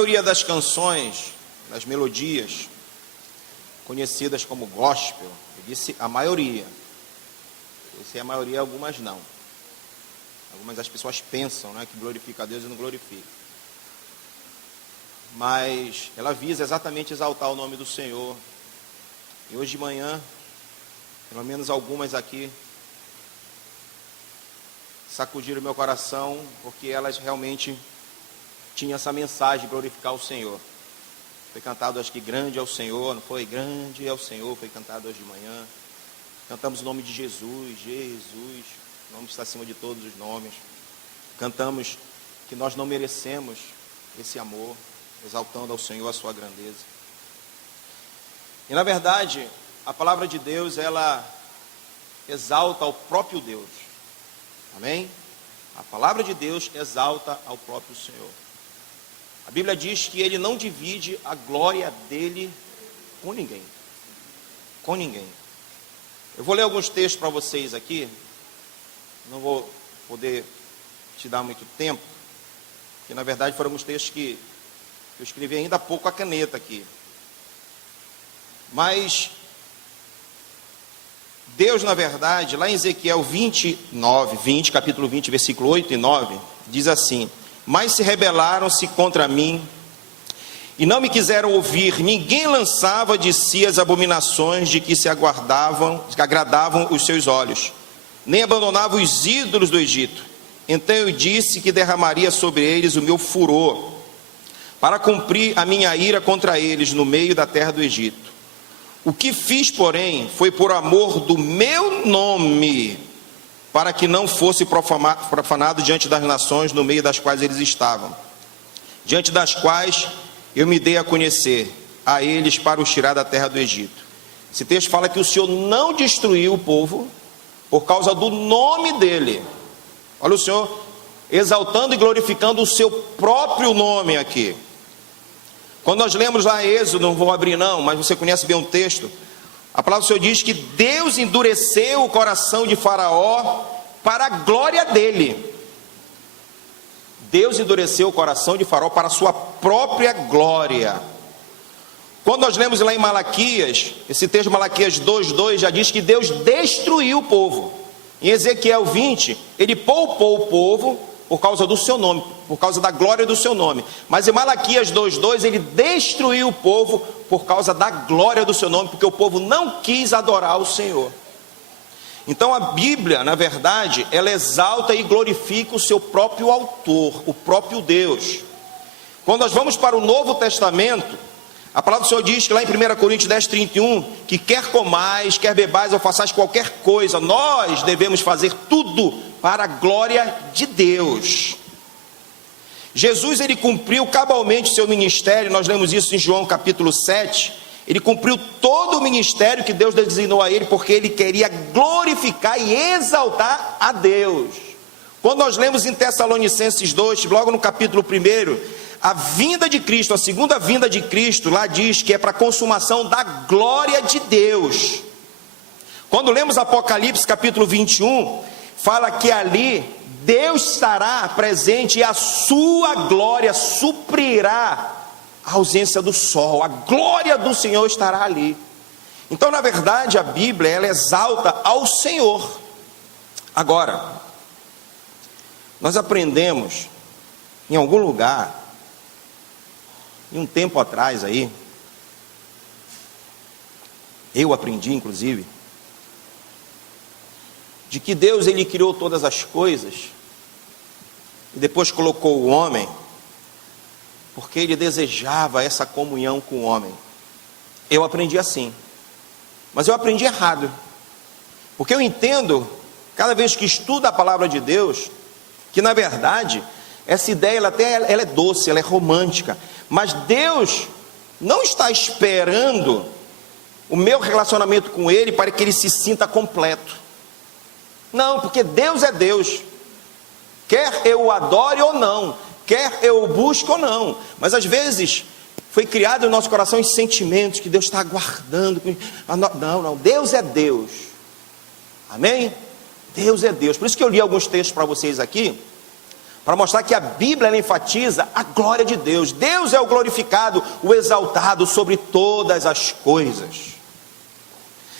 maioria das canções, das melodias, conhecidas como gospel, eu disse a maioria. Esse é a maioria, algumas não. Algumas das pessoas pensam, né, que glorifica a Deus e não glorifica. Mas ela visa exatamente exaltar o nome do Senhor. E hoje de manhã, pelo menos algumas aqui, sacudiram meu coração, porque elas realmente tinham essa mensagem de glorificar o Senhor. Foi cantado, acho que grande é o Senhor, não foi? Grande é o Senhor, foi cantado hoje de manhã. Cantamos o nome de Jesus, Jesus, o nome está acima de todos os nomes. Cantamos que nós não merecemos esse amor, exaltando ao Senhor a sua grandeza. E na verdade, a palavra de Deus, ela exalta ao próprio Deus. Amém? A palavra de Deus exalta ao próprio Senhor. A Bíblia diz que Ele não divide a glória dEle com ninguém. Com ninguém. Eu vou ler alguns textos para vocês aqui. Não vou poder te dar muito tempo, porque na verdade foram alguns textos que eu escrevi ainda há pouco a caneta aqui. Mas Deus, na verdade, lá em Ezequiel 20, capítulo 20, versículo 8 e 9, diz assim: mas se rebelaram-se contra mim e não me quiseram ouvir, ninguém lançava de si as abominações de que se agradavam os seus olhos, nem abandonava os ídolos do Egito. Então eu disse que derramaria sobre eles o meu furor, para cumprir a minha ira contra eles no meio da terra do Egito. O que fiz, porém, foi por amor do meu nome, para que não fosse profanado diante das nações no meio das quais eles estavam, diante das quais eu me dei a conhecer a eles para os tirar da terra do Egito. Esse texto fala que o Senhor não destruiu o povo por causa do nome dele. Olha o Senhor exaltando e glorificando o seu próprio nome aqui. Quando nós lemos lá Êxodo, não vou abrir não, mas você conhece bem o texto, a palavra do Senhor diz que Deus endureceu o coração de Faraó para a glória dele. Deus endureceu o coração de Faraó para a sua própria glória. Quando nós lemos lá em Malaquias, esse texto Malaquias 2:2 já diz que Deus destruiu o povo. Em Ezequiel 20, ele poupou o povo por causa do seu nome, por causa da glória do seu nome. Mas em Malaquias 2:2, ele destruiu o povo por causa da glória do seu nome, porque o povo não quis adorar o Senhor. Então a Bíblia, na verdade, ela exalta e glorifica o seu próprio autor, o próprio Deus. Quando nós vamos para o Novo Testamento, a palavra do Senhor diz que lá em 1 Coríntios 10:31, que quer comais, quer bebais ou façais qualquer coisa, nós devemos fazer tudo para a glória de Deus. Jesus, ele cumpriu cabalmente o seu ministério, nós lemos isso em João capítulo 7, ele cumpriu todo o ministério que Deus designou a ele, porque ele queria glorificar e exaltar a Deus. Quando nós lemos em Tessalonicenses 2, logo no capítulo 1, a vinda de Cristo, a segunda vinda de Cristo, lá diz que é para a consumação da glória de Deus. Quando lemos Apocalipse capítulo 21, fala que ali Deus estará presente e a sua glória suprirá a ausência do sol. A glória do Senhor estará ali. Então, na verdade, a Bíblia, ela exalta ao Senhor. Agora, nós aprendemos em algum lugar, em um tempo atrás aí, eu aprendi inclusive, de que Deus, ele criou todas as coisas e depois colocou o homem, porque ele desejava essa comunhão com o homem. Eu aprendi assim, mas eu aprendi errado, porque eu entendo, cada vez que estudo a palavra de Deus, que na verdade, essa ideia ela é doce, ela é romântica, mas Deus não está esperando o meu relacionamento com Ele para que Ele se sinta completo. Não, porque Deus é Deus, quer eu o adore ou não, quer eu o busque ou não, mas às vezes foi criado no nosso coração esses sentimentos que Deus está aguardando. Não, Deus é Deus, amém? Deus é Deus. Por isso que eu li alguns textos para vocês aqui, para mostrar que a Bíblia ela enfatiza a glória de Deus. Deus é o glorificado, o exaltado sobre todas as coisas.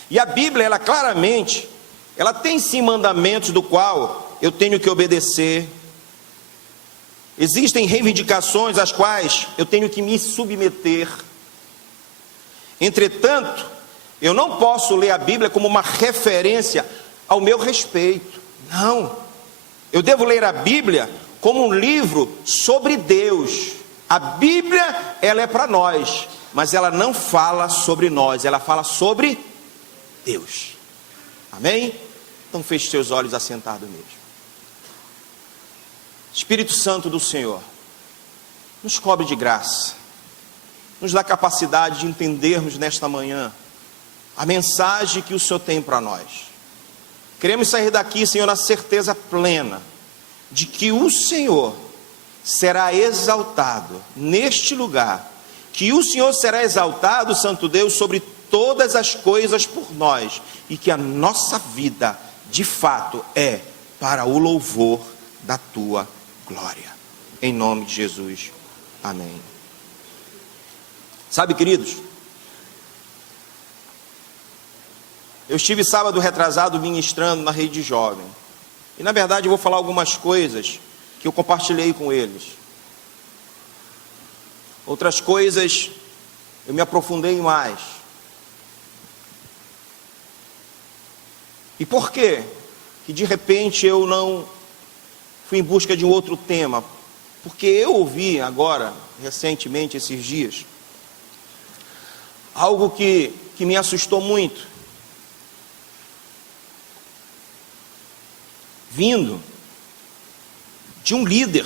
E a Bíblia, ela claramente, ela tem sim mandamentos do qual eu tenho que obedecer. Existem reivindicações às quais eu tenho que me submeter. Entretanto, eu não posso ler a Bíblia como uma referência ao meu respeito. Não. Eu devo ler a Bíblia como um livro sobre Deus. A Bíblia, ela é para nós, mas ela não fala sobre nós, ela fala sobre Deus. Amém? Então feche seus olhos assentado mesmo. Espírito Santo do Senhor, nos cobre de graça, nos dá capacidade de entendermos nesta manhã a mensagem que o Senhor tem para nós. Queremos sair daqui, Senhor, na certeza plena de que o Senhor será exaltado neste lugar, que o Senhor será exaltado, Santo Deus, sobre todas as coisas por nós, e que a nossa vida, de fato, é para o louvor da Tua glória. Em nome de Jesus. Amém. Sabe, queridos, eu estive sábado retrasado ministrando na rede jovem. E na verdade eu vou falar algumas coisas que eu compartilhei com eles. Outras coisas eu me aprofundei mais. E por quê? Que de repente eu não fui em busca de um outro tema? Porque eu ouvi agora, recentemente, esses dias, algo que me assustou muito. Vindo de um líder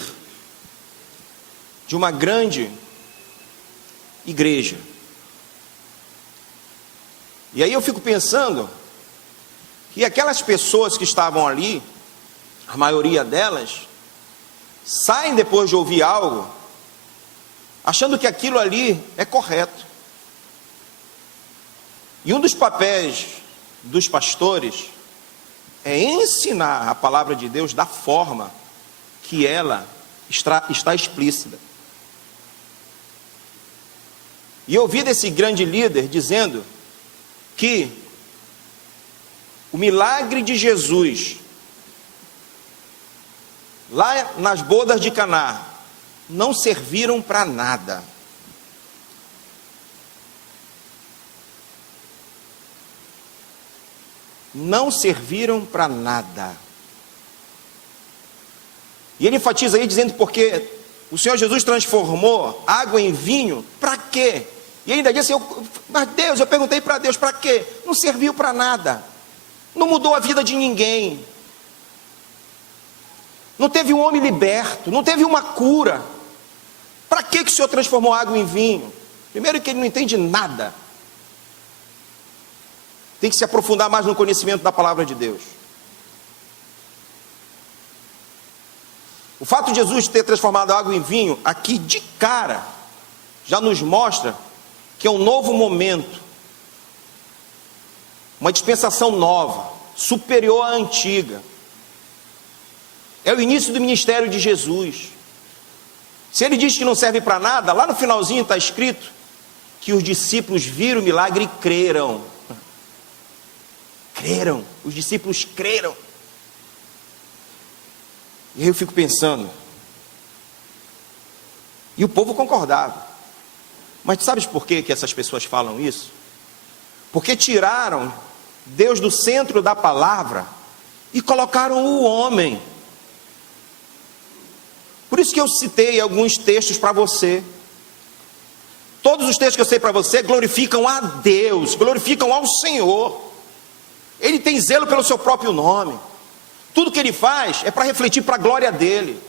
de uma grande igreja. E aí eu fico pensando que aquelas pessoas que estavam ali, a maioria delas, saem depois de ouvir algo, achando que aquilo ali é correto. E um dos papéis dos pastores é ensinar a palavra de Deus da forma que ela está explícita. E eu ouvi desse grande líder dizendo que o milagre de Jesus, lá nas bodas de Caná, não serviram para nada. Não serviram para nada. E ele enfatiza aí dizendo porque o Senhor Jesus transformou água em vinho, para quê? E ele ainda disse assim, mas Deus, eu perguntei para Deus, para quê? Não serviu para nada. Não mudou a vida de ninguém. Não teve um homem liberto, não teve uma cura. Para que o Senhor transformou água em vinho? Primeiro que ele não entende nada. Tem que se aprofundar mais no conhecimento da palavra de Deus. O fato de Jesus ter transformado a água em vinho, aqui de cara, já nos mostra que é um novo momento, uma dispensação nova, superior à antiga. É o início do ministério de Jesus. Se ele diz que não serve para nada, lá no finalzinho está escrito que os discípulos viram o milagre e creram. Creram, os discípulos creram. E aí eu fico pensando, e o povo concordava. Mas tu sabes por que essas pessoas falam isso? Porque tiraram Deus do centro da palavra e colocaram o homem. Por isso que eu citei alguns textos para você. Todos os textos que eu sei para você glorificam a Deus, glorificam ao Senhor. Ele tem zelo pelo seu próprio nome. Tudo que ele faz é para refletir para a glória dele.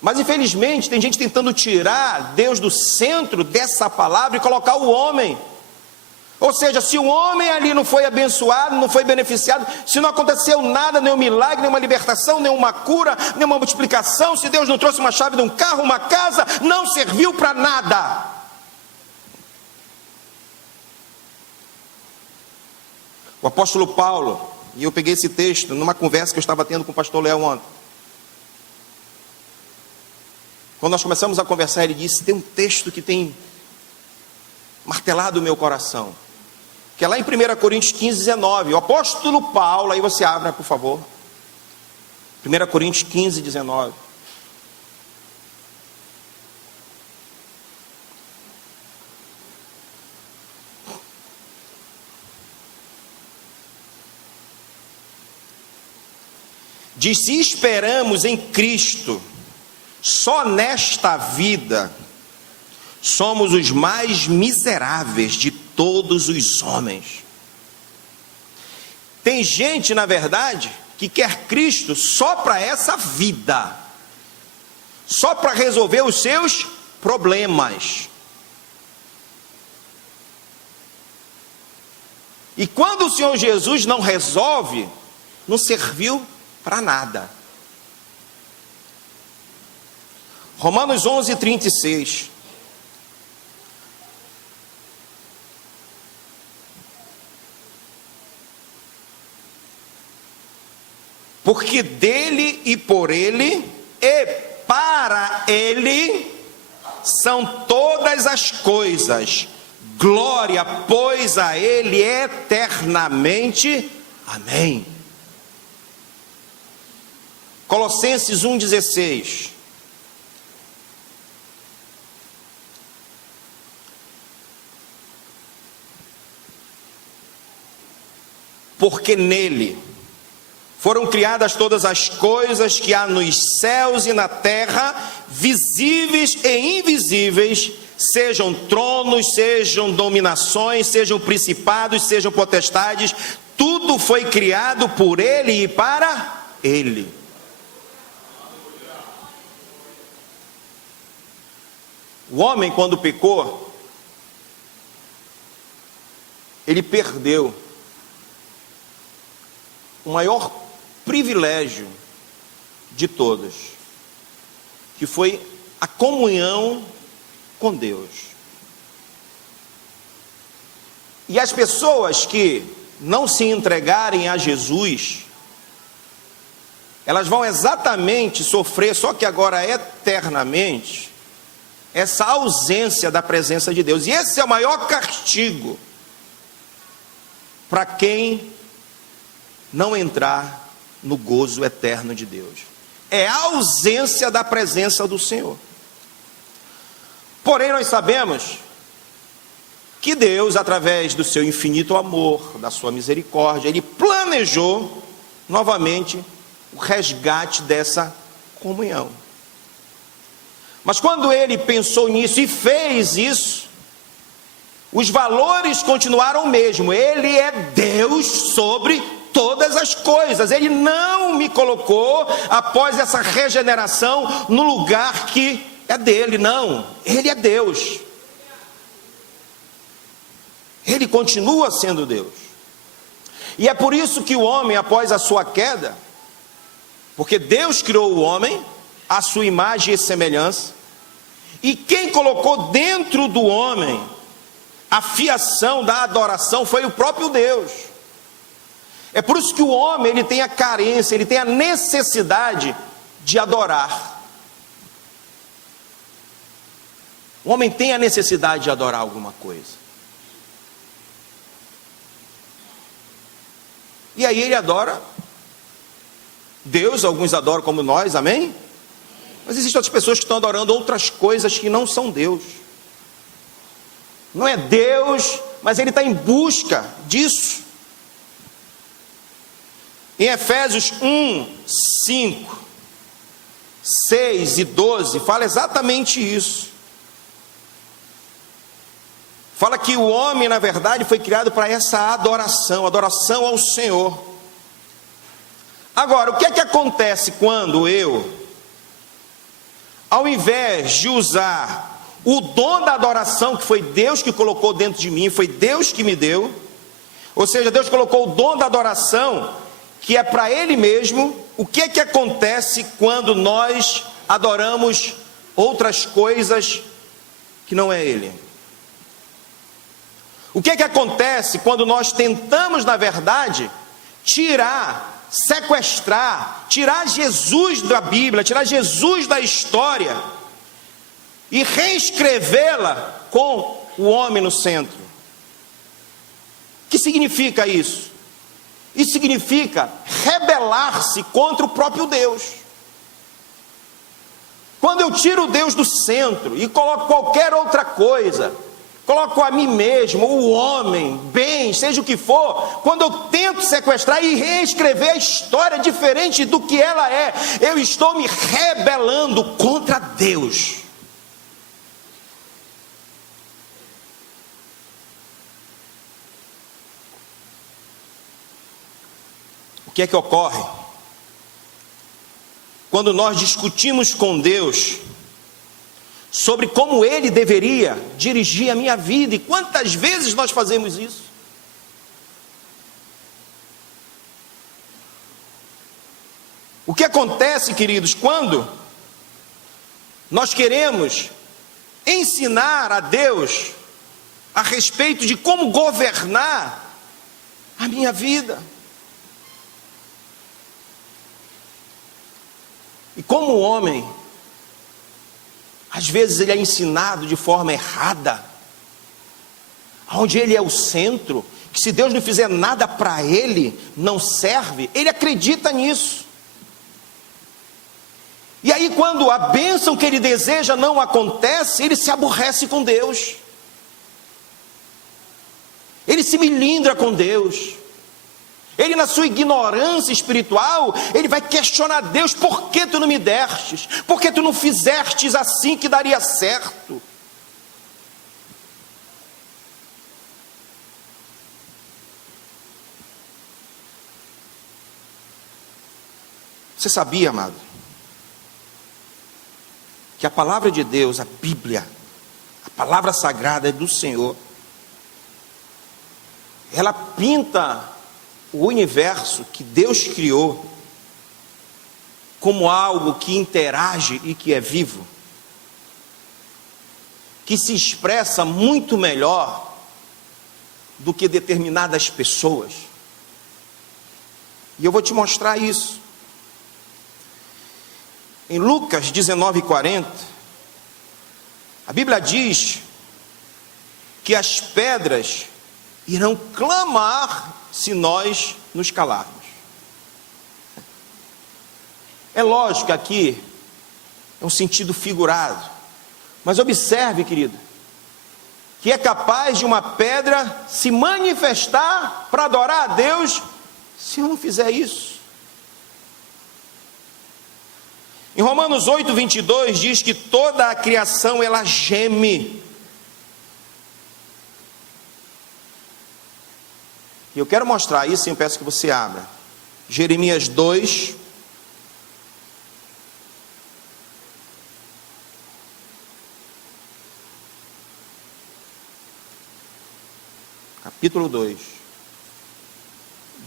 Mas infelizmente tem gente tentando tirar Deus do centro dessa palavra e colocar o homem. Ou seja, se o homem ali não foi abençoado, não foi beneficiado, se não aconteceu nada, nenhum milagre, nenhuma libertação, nenhuma cura, nenhuma multiplicação, se Deus não trouxe uma chave de um carro, uma casa, não serviu para nada. O apóstolo Paulo, e eu peguei esse texto numa conversa que eu estava tendo com o pastor Léo ontem, Quando nós começamos a conversar, ele disse: tem um texto que tem martelado o meu coração, que é lá em 1 Coríntios 15, 19, o apóstolo Paulo, aí você abre, por favor, 1 Coríntios 15, 19, diz: se esperamos em Cristo, só nesta vida, somos os mais miseráveis de todos os homens. Tem gente, na verdade, que quer Cristo só para essa vida, só para resolver os seus problemas. E quando o Senhor Jesus não resolve, não serviu para nada. Romanos 11, 36. Porque dele e por ele e para ele são todas as coisas. Glória, pois, a ele eternamente. Amém. Colossenses 1,16. Porque nele foram criadas todas as coisas que há nos céus e na terra, visíveis e invisíveis, sejam tronos, sejam dominações, sejam principados, sejam potestades, tudo foi criado por ele e para ele. O homem, quando pecou, ele perdeu o maior privilégio de todos, que foi a comunhão com Deus. E as pessoas que não se entregarem a Jesus, elas vão exatamente sofrer, só que agora eternamente, essa ausência da presença de Deus. E esse é o maior castigo para quem não entrar no gozo eterno de Deus. É a ausência da presença do Senhor. Porém, nós sabemos que Deus, através do seu infinito amor, da sua misericórdia, ele planejou novamente o resgate dessa comunhão. Mas quando ele pensou nisso e fez isso, os valores continuaram o mesmo. Ele é Deus sobre todas as coisas. Ele não me colocou, após essa regeneração, no lugar que é dele, não. Ele é Deus. Ele continua sendo Deus. E é por isso que o homem, após a sua queda, porque Deus criou o homem à sua imagem e semelhança, e quem colocou dentro do homem a fiação da adoração foi o próprio Deus. É por isso que o homem, ele tem a carência, ele tem a necessidade de adorar. O homem tem a necessidade de adorar alguma coisa. E aí ele adora Deus, alguns adoram como nós, amém? Mas existem outras pessoas que estão adorando outras coisas que não são Deus. Não é Deus, mas ele está em busca disso. Em Efésios 1, 5, 6 e 12, fala exatamente isso. Fala que o homem, na verdade, foi criado para essa adoração ao Senhor. Agora, o que é que acontece quando eu, ao invés de usar o dom da adoração, que foi Deus que colocou dentro de mim, foi Deus que me deu, ou seja, Deus colocou o dom da adoração, que é para Ele mesmo, o que é que acontece quando nós adoramos outras coisas que não é Ele? O que é que acontece quando nós tentamos, na verdade, sequestrar, tirar Jesus da Bíblia, tirar Jesus da história, e reescrevê-la com o homem no centro. O que significa isso? Isso significa rebelar-se contra o próprio Deus. Quando eu tiro Deus do centro e coloco qualquer outra coisa, coloco a mim mesmo, o homem, bem, seja o que for, quando eu tento sequestrar e reescrever a história diferente do que ela é, eu estou me rebelando contra Deus. O que é que ocorre? Quando nós discutimos com Deus sobre como Ele deveria dirigir a minha vida, e quantas vezes nós fazemos isso? O que acontece, queridos, quando nós queremos ensinar a Deus a respeito de como governar a minha vida? E como o homem, às vezes ele é ensinado de forma errada, onde ele é o centro, que se Deus não fizer nada para ele, não serve, ele acredita nisso. E aí quando a bênção que ele deseja não acontece, ele se aborrece com Deus. Ele se melindra com Deus. Ele, na sua ignorância espiritual, ele vai questionar Deus: por que tu não me destes? Por que tu não fizestes assim que daria certo? Você sabia, amado, que a palavra de Deus, a Bíblia, a palavra sagrada do Senhor, ela pinta o universo que Deus criou como algo que interage e que é vivo, que se expressa muito melhor do que determinadas pessoas. E eu vou te mostrar isso. Em Lucas 19:40, a Bíblia diz que as pedras irão clamar se nós nos calarmos. É lógico que aqui é um sentido figurado, mas observe, querido, que é capaz de uma pedra se manifestar para adorar a Deus se eu não fizer isso. Em Romanos 8:22 diz que toda a criação ela geme. E eu quero mostrar isso, e eu peço que você abra. Jeremias 2. Capítulo 2.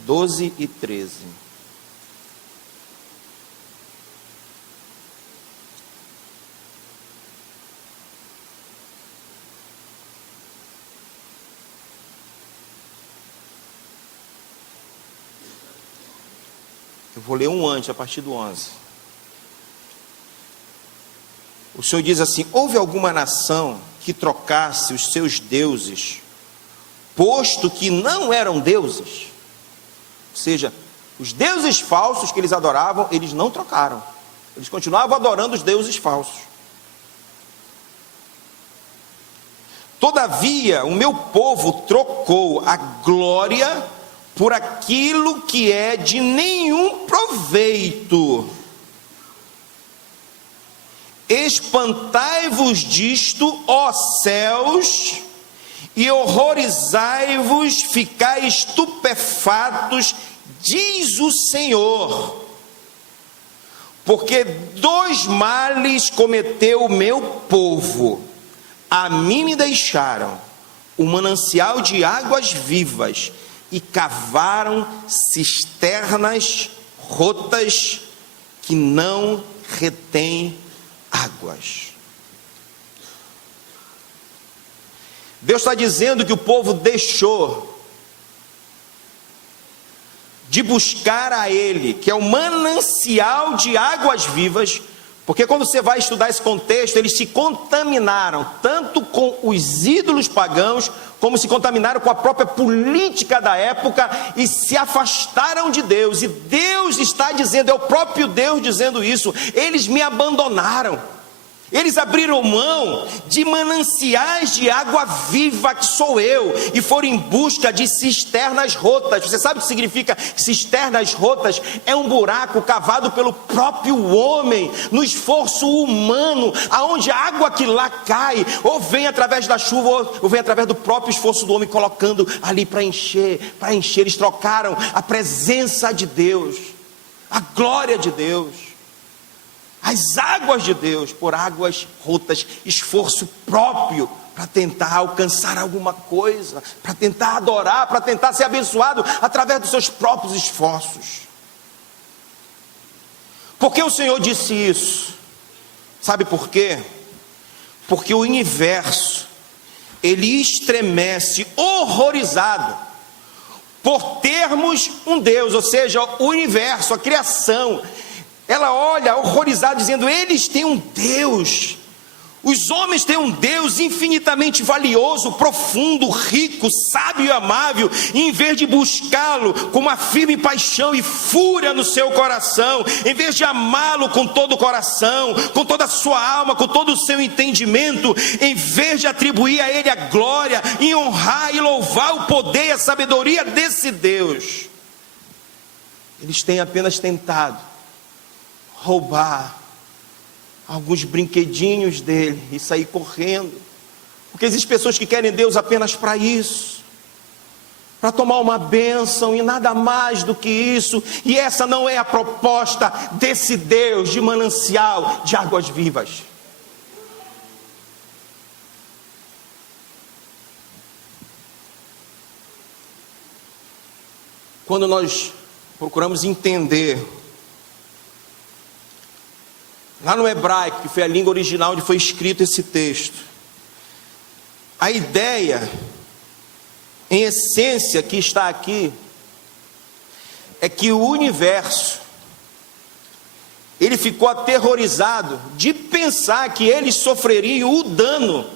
12 e 13. Eu vou ler um antes, a partir do 11. O Senhor diz assim: houve alguma nação que trocasse os seus deuses, posto que não eram deuses? Ou seja, os deuses falsos que eles adoravam, eles não trocaram. Eles continuavam adorando os deuses falsos. Todavia, o meu povo trocou a glória por aquilo que é de nenhum proveito. Espantai-vos disto, ó céus, e horrorizai-vos, ficai estupefatos, diz o Senhor, porque dois males cometeu o meu povo: a mim me deixaram o manancial de águas vivas, e cavaram cisternas rotas que não retêm águas. Deus está dizendo que o povo deixou de buscar a Ele, que é o manancial de águas vivas, Porque quando você vai estudar esse contexto, eles se contaminaram tanto com os ídolos pagãos, como se contaminaram com a própria política da época e se afastaram de Deus. E Deus está dizendo, é o próprio Deus dizendo isso: eles me abandonaram. Eles abriram mão de mananciais de água viva, que sou eu, e foram em busca de cisternas rotas. Você sabe o que significa cisternas rotas? É um buraco cavado pelo próprio homem, no esforço humano, aonde a água que lá cai, ou vem através da chuva, ou vem através do próprio esforço do homem, colocando ali para encher. Eles trocaram a presença de Deus, a glória de Deus, as águas de Deus por águas rotas, esforço próprio para tentar alcançar alguma coisa, para tentar adorar, para tentar ser abençoado através dos seus próprios esforços. Por que o Senhor disse isso? Sabe por quê? Porque o universo, ele estremece horrorizado por termos um Deus, ou seja, o universo, a criação, ela olha horrorizada, dizendo: eles têm um Deus, os homens têm um Deus infinitamente valioso, profundo, rico, sábio e amável, e em vez de buscá-lo com uma firme paixão e fúria no seu coração, em vez de amá-lo com todo o coração, com toda a sua alma, com todo o seu entendimento, em vez de atribuir a ele a glória, e honrar e louvar o poder e a sabedoria desse Deus, eles têm apenas tentado roubar alguns brinquedinhos dele e sair correndo. Porque existem pessoas que querem Deus apenas para isso, para tomar uma bênção e nada mais do que isso. E essa não é a proposta desse Deus de manancial de águas vivas. Quando nós procuramos entender lá no hebraico, que foi a língua original onde foi escrito esse texto, a ideia, em essência, que está aqui, é que o universo, ele ficou aterrorizado de pensar que ele sofreria o dano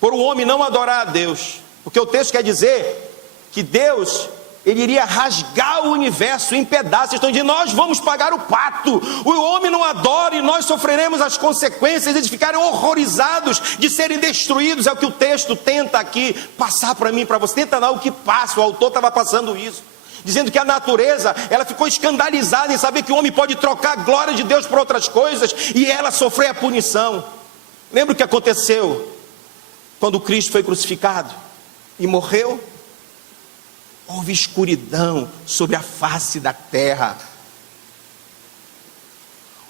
por o homem não adorar a Deus. Porque o texto quer dizer que Deus, ele iria rasgar o universo em pedaços. Estão dizendo: nós vamos pagar o pato. O homem não adora e nós sofreremos as consequências. Eles ficaram horrorizados de serem destruídos. É o que o texto tenta aqui passar para mim, para você. Tenta não, o que passa. O autor estava passando isso, dizendo que a natureza, ela ficou escandalizada em saber que o homem pode trocar a glória de Deus por outras coisas, e ela sofrer a punição. Lembra o que aconteceu quando Cristo foi crucificado e morreu? Houve escuridão sobre a face da terra.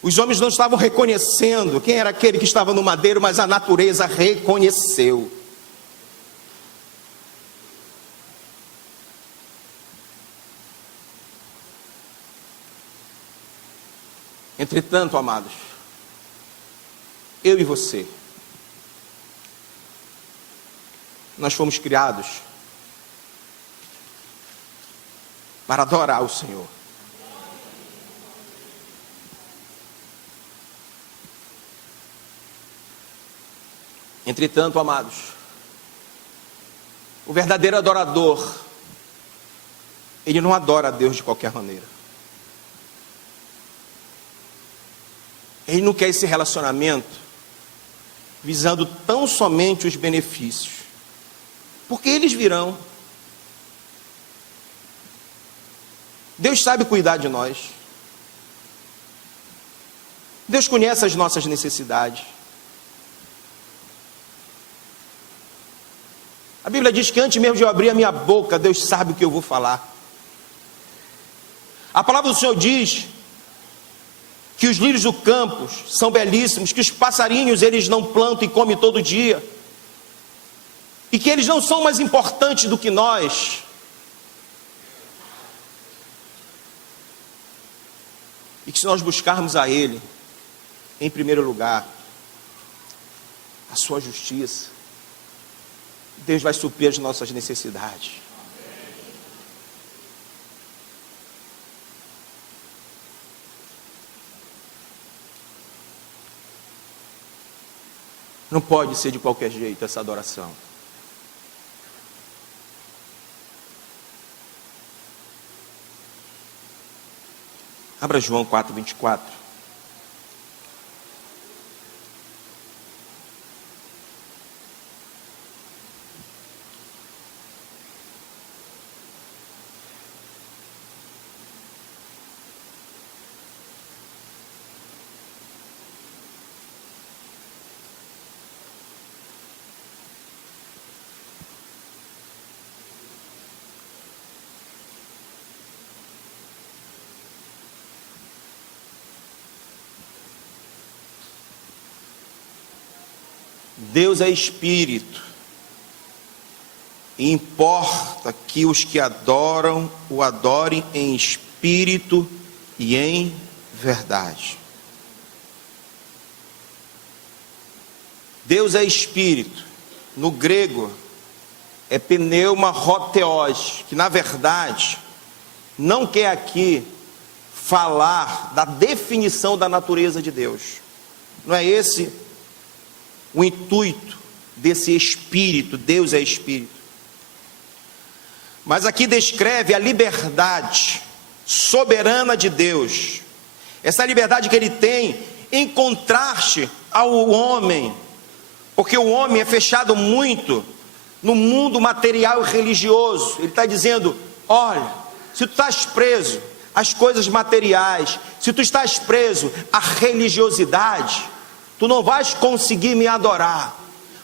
Os homens não estavam reconhecendo quem era aquele que estava no madeiro, mas a natureza reconheceu. Entretanto, amados, eu e você, nós fomos criados para adorar o Senhor. Entretanto, amados, o verdadeiro adorador, ele não adora a Deus de qualquer maneira. Ele não quer esse relacionamento visando tão somente os benefícios, porque eles virão. Deus sabe cuidar de nós. Deus conhece as nossas necessidades. A Bíblia diz que antes mesmo de eu abrir a minha boca, Deus sabe o que eu vou falar. A palavra do Senhor diz que os lírios do campo são belíssimos, que os passarinhos eles não plantam e comem todo dia, e que eles não são mais importantes do que nós. E que se nós buscarmos a Ele, em primeiro lugar, a sua justiça, Deus vai suprir as nossas necessidades. Não pode ser de qualquer jeito essa adoração. Abra João 4:24. Deus é espírito, e importa que os que adoram, o adorem em espírito e em verdade. Deus é espírito, no grego é pneuma hotheos, que na verdade não quer aqui falar da definição da natureza de Deus. Não é esse o intuito desse espírito. Deus é espírito. Mas aqui descreve a liberdade soberana de Deus. Essa liberdade que Ele tem em contraste ao homem. Porque o homem é fechado muito no mundo material e religioso. Ele está dizendo: olha, se tu estás preso às coisas materiais, se tu estás preso à religiosidade, tu não vais conseguir me adorar,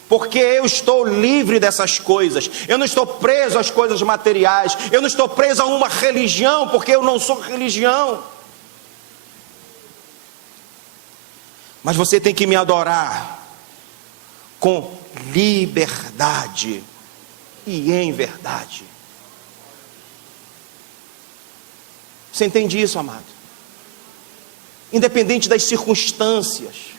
porque eu estou livre dessas coisas. Eu não estou preso às coisas materiais, eu não estou preso a uma religião, porque eu não sou religião. Mas você tem que me adorar com liberdade e em verdade. Você entende isso, amado? Independente das circunstâncias.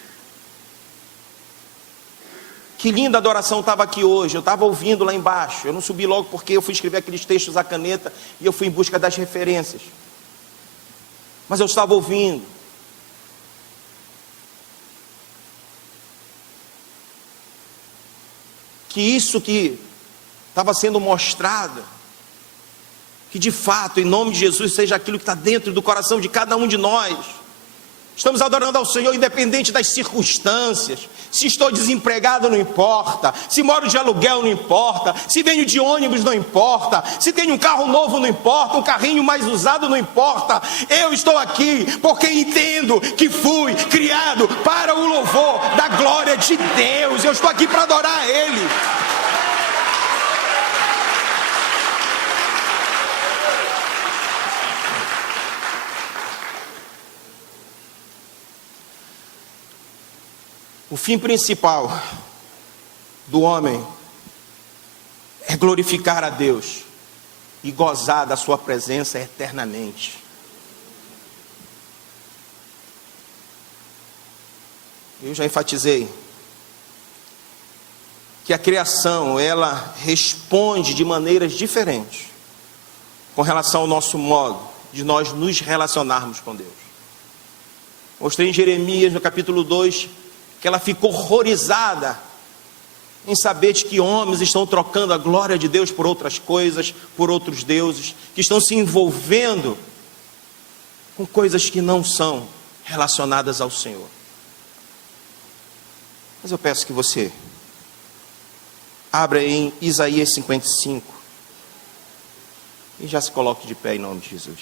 Que linda adoração estava aqui hoje. Eu estava ouvindo lá embaixo. Eu não subi logo porque eu fui escrever aqueles textos à caneta e eu fui em busca das referências. Mas eu estava ouvindo. Que isso que estava sendo mostrado, que de fato, em nome de Jesus, seja aquilo que está dentro do coração de cada um de nós. Estamos adorando ao Senhor independente das circunstâncias. Se estou desempregado não importa, se moro de aluguel não importa, se venho de ônibus não importa, se tenho um carro novo não importa, um carrinho mais usado não importa. Eu estou aqui porque entendo que fui criado para o louvor da glória de Deus. Eu estou aqui para adorar a Ele. O fim principal do homem é glorificar a Deus e gozar da sua presença eternamente. Eu já enfatizei que a criação, ela responde de maneiras diferentes com relação ao nosso modo de nós nos relacionarmos com Deus. Mostrei em Jeremias, no capítulo 2, que ela ficou horrorizada em saber de que homens estão trocando a glória de Deus por outras coisas, por outros deuses, que estão se envolvendo com coisas que não são relacionadas ao Senhor. Mas eu peço que você abra em Isaías 55 e já se coloque de pé em nome de Jesus.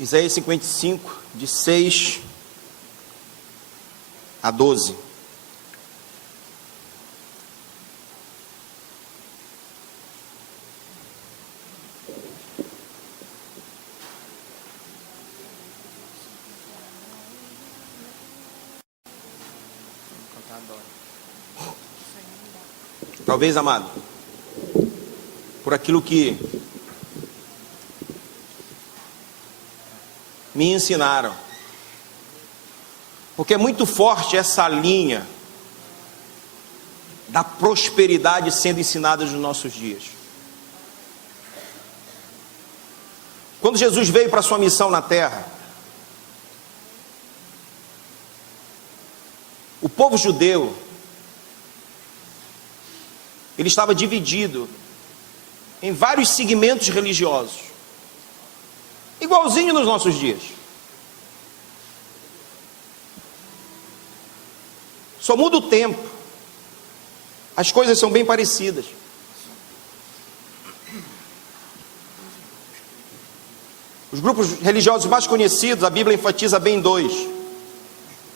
Isaías 55, de 6 a 12. Talvez, amado, por aquilo que me ensinaram. Porque é muito forte essa linha da prosperidade sendo ensinada nos nossos dias. Quando Jesus veio para a sua missão na terra, o povo judeu, ele estava dividido em vários segmentos religiosos, igualzinho nos nossos dias. Só muda o tempo, as coisas são bem parecidas. Os grupos religiosos mais conhecidos, a Bíblia enfatiza bem em dois: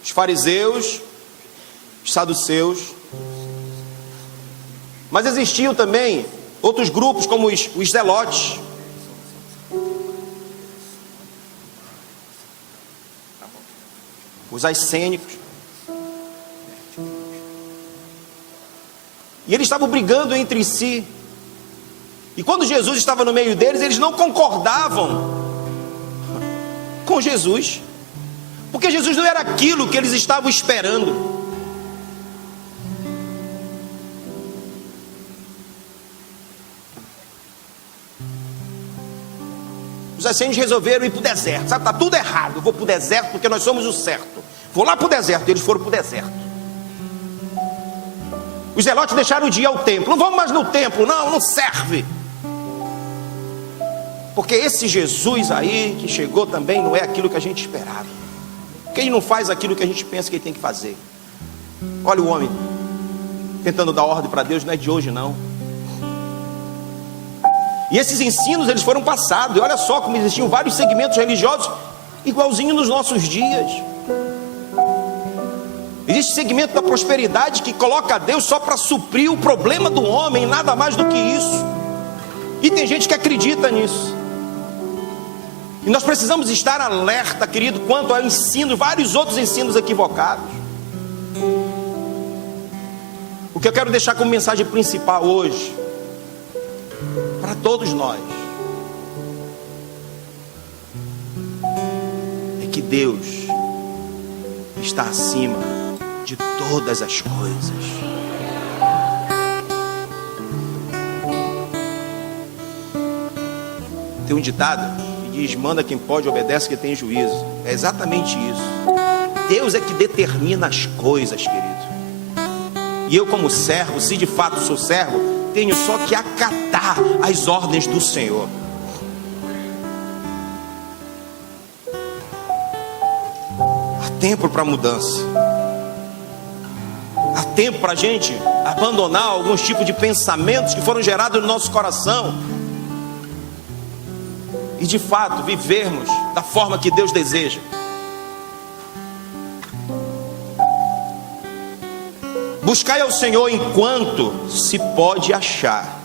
os fariseus, os saduceus. Mas existiam também outros grupos como os zelotes. Os essênicos. E eles estavam brigando entre si. E quando Jesus estava no meio deles, eles não concordavam com Jesus, porque Jesus não era aquilo que eles estavam esperando. Os essênicos resolveram ir para o deserto. Sabe, está tudo errado, eu vou para o deserto porque nós somos o certo. Vou lá para o deserto. Eles foram para o deserto. Os zelotes deixaram de ir ao templo. Não vamos mais no templo, não serve. Porque esse Jesus aí que chegou também não é aquilo que a gente esperava. Porque ele não faz aquilo que a gente pensa que ele tem que fazer. Olha o homem tentando dar ordem para Deus, não é de hoje não. E esses ensinos eles foram passados. E olha só como existiam vários segmentos religiosos igualzinho nos nossos dias. Existe segmento da prosperidade que coloca a Deus só para suprir o problema do homem, nada mais do que isso. E tem gente que acredita nisso. E nós precisamos estar alerta, querido, quanto ao ensino, vários outros ensinos equivocados. O que eu quero deixar como mensagem principal hoje, para todos nós, é que Deus está acima de todas as coisas. Tem um ditado que diz: manda quem pode, obedece quem tem juízo. É exatamente isso. Deus é que determina as coisas, querido. E eu, como servo, se de fato sou servo, tenho só que acatar as ordens do Senhor. Há tempo para mudança. Há tempo para a gente abandonar alguns tipos de pensamentos que foram gerados no nosso coração e de fato vivermos da forma que Deus deseja. Buscai ao Senhor enquanto se pode achar,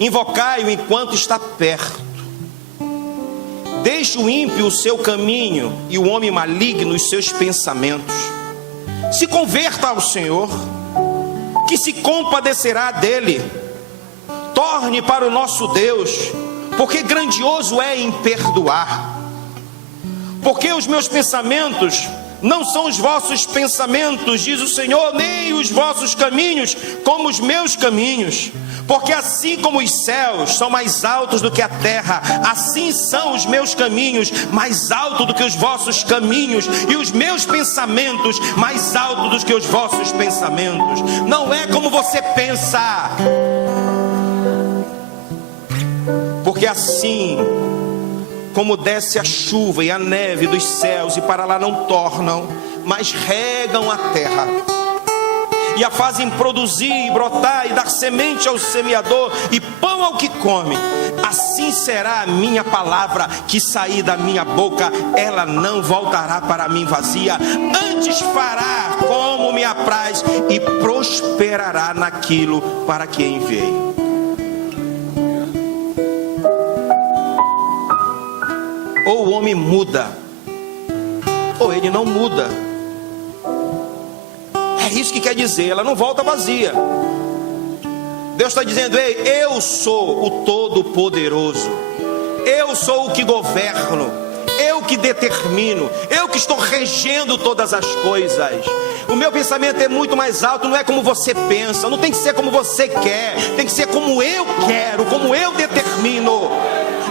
invocai-o enquanto está perto. Deixe o ímpio o seu caminho e o homem maligno os seus pensamentos. Se converta ao Senhor, que se compadecerá dele. Torne para o nosso Deus, porque grandioso é em perdoar. Porque os meus pensamentos não são os vossos pensamentos, diz o Senhor, nem os vossos caminhos como os meus caminhos. Porque assim como os céus são mais altos do que a terra, assim são os meus caminhos mais altos do que os vossos caminhos, e os meus pensamentos mais altos do que os vossos pensamentos. Não é como você pensa, porque assim como desce a chuva e a neve dos céus e para lá não tornam, mas regam a terra e a fazem produzir e brotar e dar semente ao semeador e pão ao que come, assim será a minha palavra que sair da minha boca. Ela não voltará para mim vazia, antes fará como me apraz e prosperará naquilo para que enviei. Ou o homem muda, ou ele não muda. É isso que quer dizer, ela não volta vazia. Deus está dizendo: ei, eu sou o Todo-Poderoso, eu sou o que governo, eu que determino, eu que estou regendo todas as coisas. O meu pensamento é muito mais alto, não é como você pensa, não tem que ser como você quer, tem que ser como eu quero, como eu determino.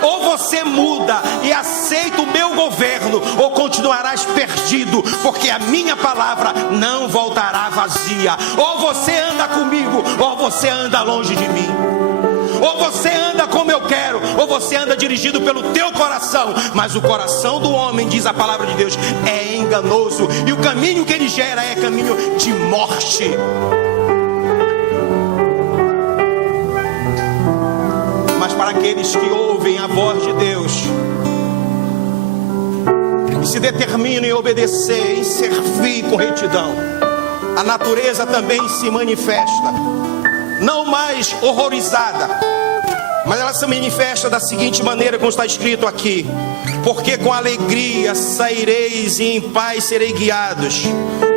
Ou você muda e aceita o meu governo, ou continuarás perdido, porque a minha palavra não voltará vazia. Ou você anda comigo, ou você anda longe de mim. Ou você anda como eu quero, ou você anda dirigido pelo teu coração. Mas o coração do homem, diz a palavra de Deus, é enganoso, e o caminho que ele gera é caminho de morte. Mas para aqueles que ouvem a voz de Deus e se determinam em obedecer, em servir com retidão, a natureza também se manifesta, não mais horrorizada, mas ela se manifesta da seguinte maneira, como está escrito aqui: porque com alegria saireis e em paz serei guiados.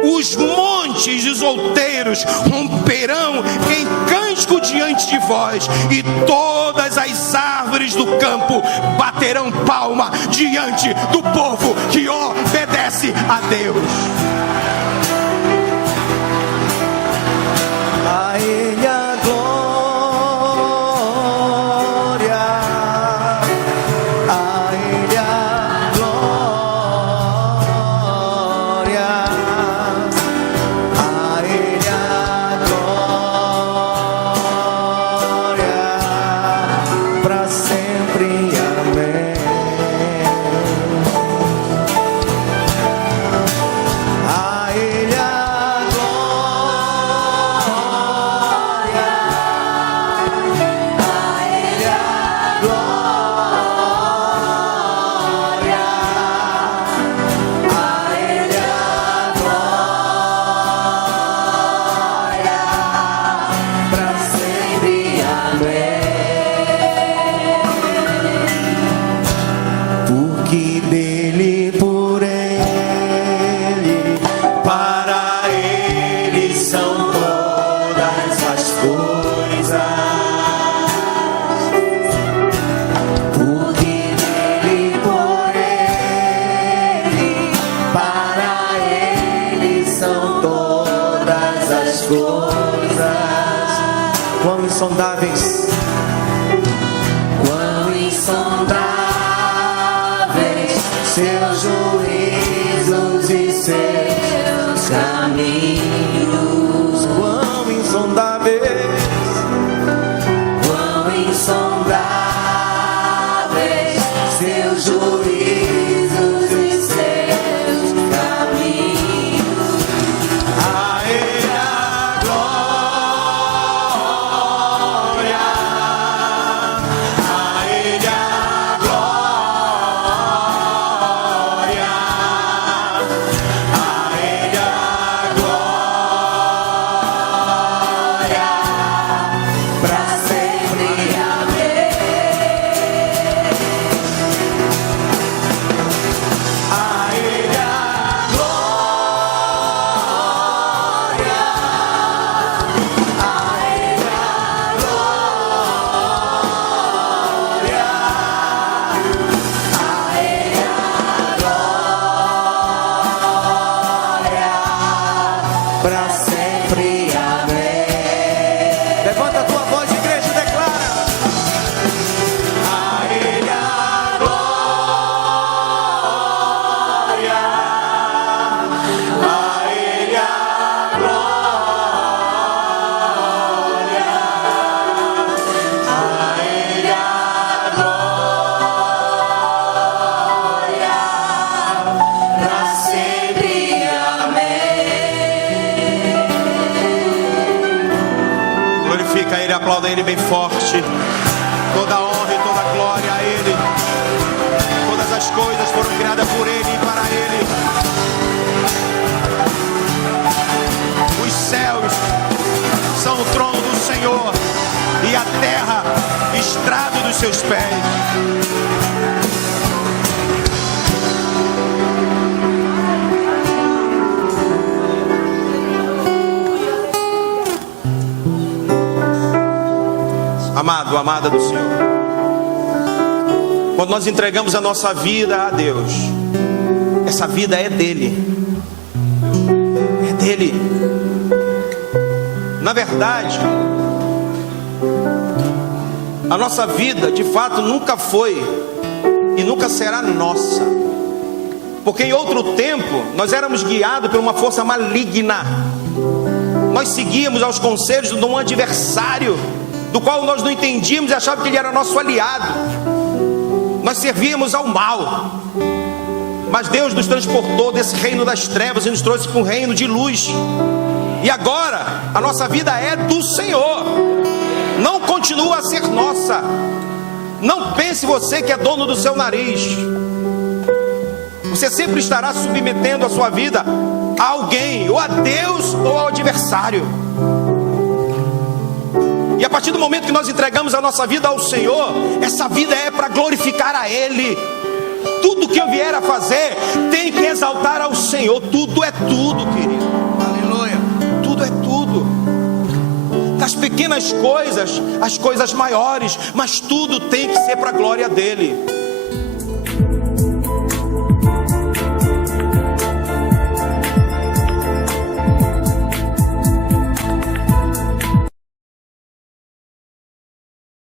Os montes e os outeiros romperão em cântico diante de vós, e todas as árvores do campo baterão palma diante do povo que obedece a Deus. A Ele a glória, a Ele a glória, a Ele a glória, para sempre, amém. A Ele a glória, a Ele a glória, a Ele a glória, para sempre, amém. Porque dele, por Ele, para Ele são todas as coisas. Porque dele, por Ele, para Ele são todas as coisas. Quão insondáveis, quão insondáveis seus juízos e seus caminhos. Quão insondáveis, quão insondáveis seus juízos e seus caminhos. A Ele a glória, a Ele a glória, a Ele a glória, para sempre, amém. A Ele a glória, a Ele a glória, a Ele a glória, para sempre, amém. Levanta a tua voz, igreja, e declara: a Ele a glória, a Ele a glória, a Ele a glória, para sempre, amém. Glorifica Ele, aplauda Ele bem forte. Toda a honra e toda a glória a Ele. Todas as coisas foram criadas por Ele e para Ele. Os céus são o trono do Senhor, e a terra estrado dos seus pés. Amado, amada do Senhor, Quando nós entregamos a nossa vida a Deus, essa vida é dele. É dele. Na verdade, a nossa vida de fato nunca foi e nunca será nossa, porque em outro tempo nós éramos guiados por uma força maligna. Nós seguíamos aos conselhos de um adversário, do qual nós não entendíamos e achávamos que ele era nosso aliado. Nós servíamos ao mal. Mas Deus nos transportou desse reino das trevas e nos trouxe para um reino de luz. E agora a nossa vida é do Senhor, não continua a ser nossa. Não pense você que é dono do seu nariz. Você sempre estará submetendo a sua vida a alguém, ou a Deus ou ao adversário. E a partir do momento que nós entregamos a nossa vida ao Senhor, essa vida é para glorificar a Ele. Tudo que eu vier a fazer tem que exaltar ao Senhor. Tudo é tudo, querido. Aleluia. Tudo é tudo. Das pequenas coisas, as coisas maiores, mas tudo tem que ser para a glória dEle.